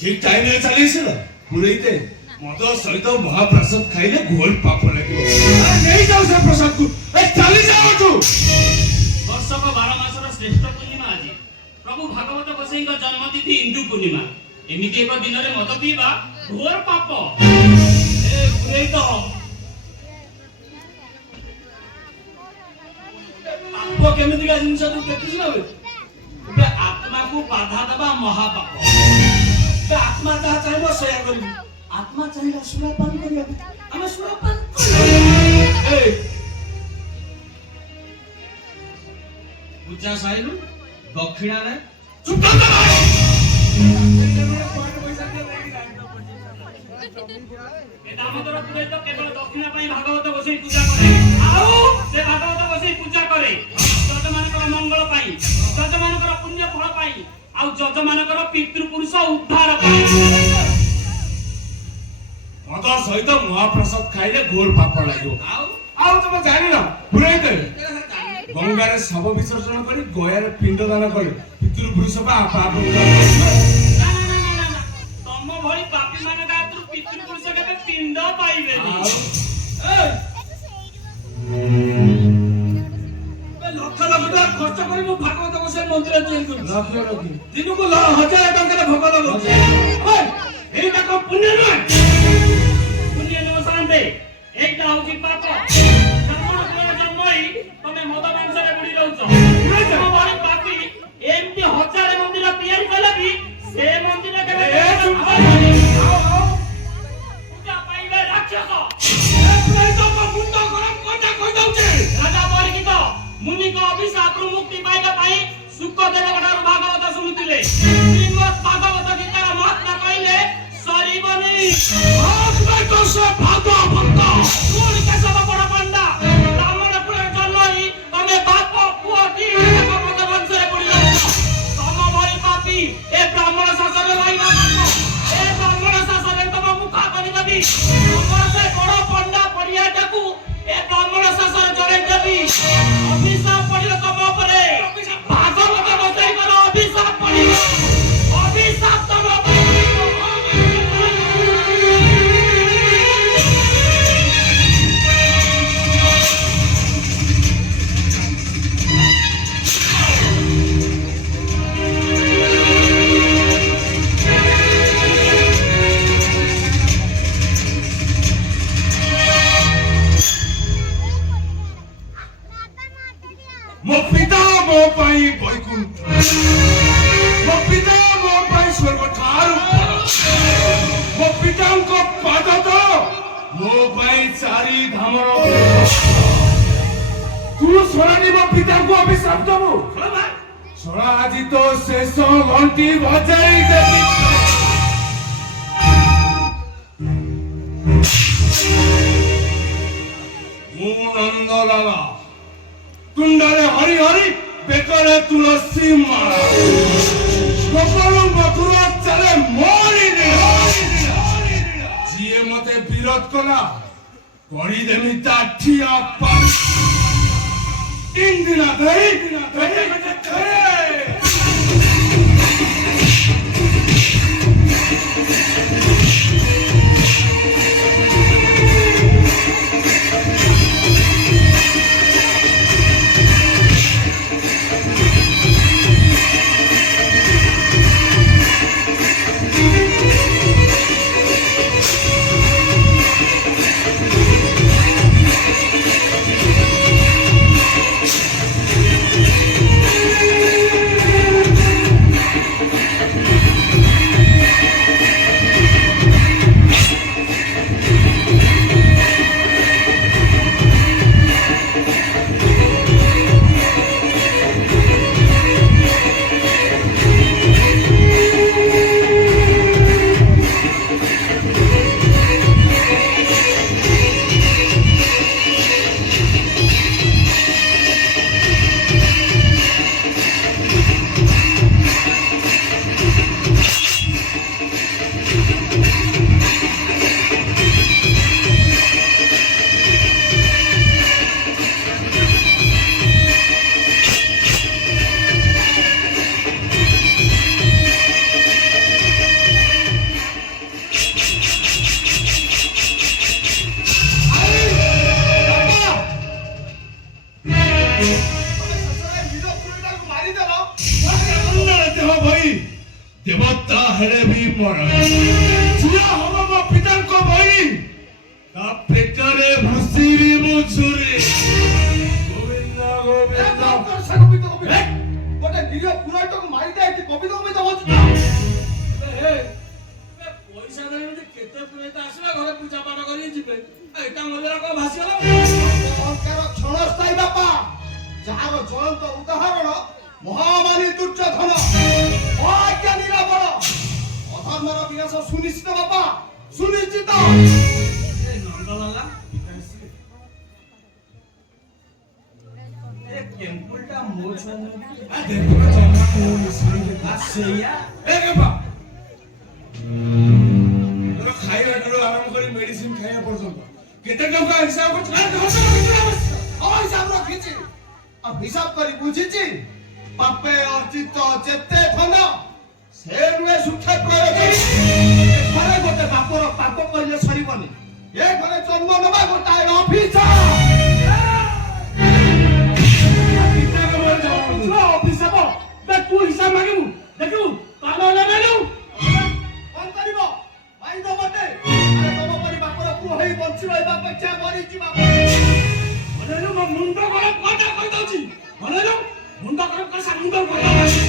ठीक टाइम रे चलीस ना पुरैते मद सहित महाप्रसाद खाइले घोल पाप लागियो नहीं जाऊ से प्रसाद को ए चली जाओ तू वर्षक 12 मासर श्रेष्ठ पूर्णिमा आज प्रभु भागवत गोसाईଙ୍କ जन्मतिथि हिंदू पूर्णिमा एमिति एक दिन रे मद पीबा घोर पाप ए पुरै तो पाप केमिति का जिंस तू केतिस ना आत्मा को बाधा दबा महापाप आत्मा ता चाहिए सोया करी आत्मा चाहिए सुरापान करिया हमें सुरापान ए पूजा साइलु दक्षिणा रे चुप कर भाई एटा मतर पुरे तो केवल दक्षिणा पई भागवत बसई पूजा करे आउ से भागवत बसई पूजा करे जत मानकर मंगल पई जत मानकर पुण्य फल पई आउ जत मानकर पितृपुरुष उद्धार पई मद सहित महाप्रसाद खाइले घोल पाप लागियो आउ तुम जानि ना पुरैते गंगा रे शव विसर्जन करी गया रे पिंड दान करे पितृपुरुष पा पाप तम भली पापी माने गात्रु पितृपुरुष के पिंड पाइबे लक्ष लक्ष खर्च करी मु भागवत बसे मंदिर चेंज करू लक्ष लक्ष दिन को 1000 टका रे भगत दो ओए एटा को पुण्य पुण्य न शांते एकटा होची पाप जन्म जन्मई तमे मद मांस रे बुडी रहउछ तम भली पापी एमती 1000 मंदिर तैयार कला भी से मंदिर के पूजा पाइबे राक्षस ए तो मुंड गरम कोटा कहि दउछे राजा बोली की तो मुनि को अभिशाप रु मुक्ति पाइबा पाई सुखदेव कठार भागवत सुनुतिले श्रीमद् भागवत गीतार महात्मा कहिले सरीबनी भागवत से भागवत कोन के सब बड़ पंडा ब्राह्मण कुल जन्मई तमे बाप पुआ की भगवत वंश रे पड़ी तम भई पापी ए ब्राह्मण शासन लाइना ए ब्राह्मण शासन तम मुखा करि दबी तमर से बड़ पंडा पड़िया टाकू ए ब्राह्मण शासन जरे देबी अभिशाप पड़ियो तम ऊपर भागवत बसई कर अभिशाप पड़ियो अभिशाप तम मो पिता मो पाई वैकुंठ मो पिता मो पाई स्वर्ग ठारू मो पिता को पाद तो मो पाई चारी धामर तू सोरानी मो पिता को अभिशाप दबु सोरा आज तो शेष घंटी बजाई देबी मु नंदलाला तुंडरे हरि हरि बेकरे तुलसी माला कपाल मथुरा चले मोरी जिए मते विरोध कला करी देमी ताठिया पा तीन दिन धरी ଦେବତା ହେଲେ ବି ମର ଝିଅ ହବ ମୋ ପିତାଙ୍କ ବହି ତା ପେଟରେ ଭସିବି ମୁଁ ଛୁରୀ ଗୋବିନ୍ଦ ଗୋବିନ୍ଦ ଗୋଟେ ନିରୀହ ପୁରାଟକୁ ମାରି ଦେଇକି କବିତା କବିତା ବସୁଛ ପଇସା ଦେଲେ କେତେ ପୁରେତ ଆସିବେ ଘରେ ପୂଜା ପାଠ କରି ଯିବେ ଏଇଟା ମରିଲା କଣ ଭାସିଗଲା ଅହଙ୍କାର କ୍ଷଣସ୍ଥାୟୀ ବାପା ଯାହାର ଜ୍ୱଳନ୍ତ ଉଦାହରଣ ମହାମାରୀ ଦୁର୍ଯ୍ୟୋଧନ ଅଜ୍ଞାନୀ ରାବଣ ଅଧର୍ମର ବିନାଶ ସୁନିଶ୍ଚିତ ବାପା ସୁନିଶ୍ଚିତ ନନ୍ଦଲାଲା ଏ କେମ୍ପୁଲଟା ମୋ ଛୁଆ ସେଇଆ ତୋର ଖାଇବା ଠାରୁ ଆରମ୍ଭ କରି ମେଡିସିନ ଖାଇବା ପର୍ଯ୍ୟନ୍ତ କେତେ ଟଙ୍କା ହିସାବ କରୁଛୁ ହିସାବ ରଖିଛି ଆଉ ହିସାବ କରି ବୁଝିଛି ପାପେ ଅର୍ଜିତ ଯେତେ ଧନ ସେ ନୁହେଁ ସୁଖେ ପ୍ରୟୋଗ ଘରେ ଗୋଟେ ବାପର ପାପ କହିଲେ ସରିବନି ଏ ଘରେ ଜନ୍ମ ନେବା ଗୋଟାଏ ଅଭିଶାପ ଅଭିଶାପ ତୁ ହିସାବ ମାଗିବୁ ଦେଖିବୁ କାମ ନେଲୁ କଣ କରିବ ଭାଇ ଦବଟେ ଆରେ ତମ ପରି ବାପର ପୁଅ ହେଇ ବଞ୍ଚି ରହିବା ଅପେକ୍ଷା ମରିଯିବା ମନେଲୁ ମୋ ମୁଣ୍ଡ ଗରମ କଟା କହିଦଉଛି ମନେଲୁ ମୁଣ୍ଡ ଗରମ କରି ସାର ମୁଣ୍ଡ କହିଦଉଛି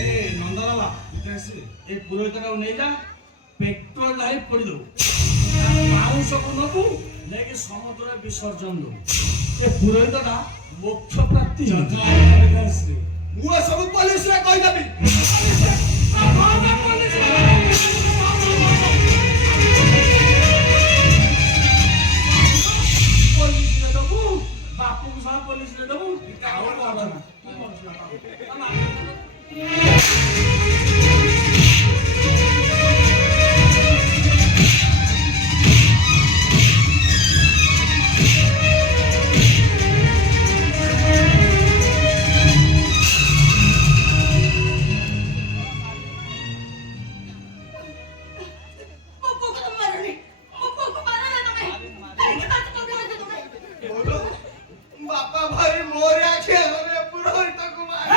ଏ ନନ୍ଦଲାଲା ଏ ପୁରୋହିତଟାକୁ ନେଇଯା ପେଟ୍ରୋଲ ଢାଳି ପୋଡ଼ିଦବୁ ବାଉଁଶକୁ ନବୁ ନେଇକି ସମୁଦ୍ରରେ ବିସର୍ଜନ ଦବୁ ଏ ପୁରୋହିତଟା ମୋକ୍ଷ ପ୍ରାପ୍ତି ମୁଁ ଏସବୁ ପୋଲିସରେ କହିଦେବି ପୋଲିସରେ ଦବୁ ବାପୁକୁ ସହ ପୋଲିସରେ ଦବୁ ଆଉ କଣ ବାପା ଭାଇ ମୋରି ଆଖି ଆଗରେ ପୁରୋହିତ କୁମାର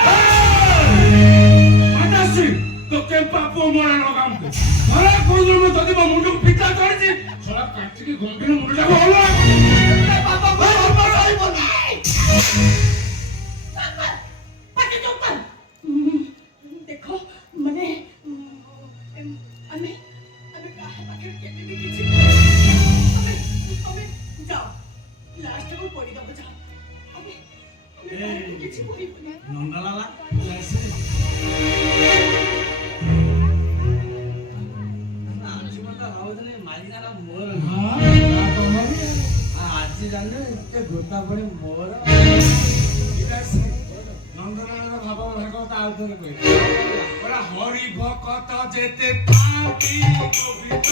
তো কেম্পা পোমরা নগামকে ধরা কোন যদি মুন্ডু পিতা চড়ছে সরা কাটছি গম্ভীর মুন্ডুটাকে হলো বাবা ভাই আমার হইবনি দেখো মানে আমি আমি কাহে পাখে কেটে দিয়েছি আমি যাও লাস্টে পড়ি দেবো যাও আমি কিছু করিবনি নন্দলালা ଆଜି ଜାଣିଲେ ଏତେ ଗୋଟା ପଡି ମୋର ନନ୍ଦନର ଭାବ ଭାଗ ତା ଆଉଥରେ କହିଲା ହରି ଭକତ ଯେତେ ପାପି ଗୋବିନ୍ଦ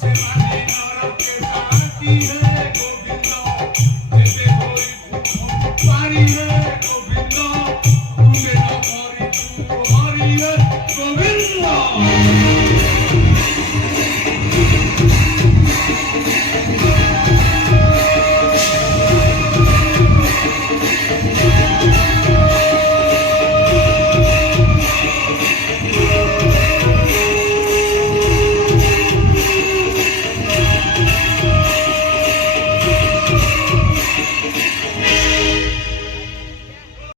ସେମାନେ ନରକେ ଯାଆନ୍ତି ହେ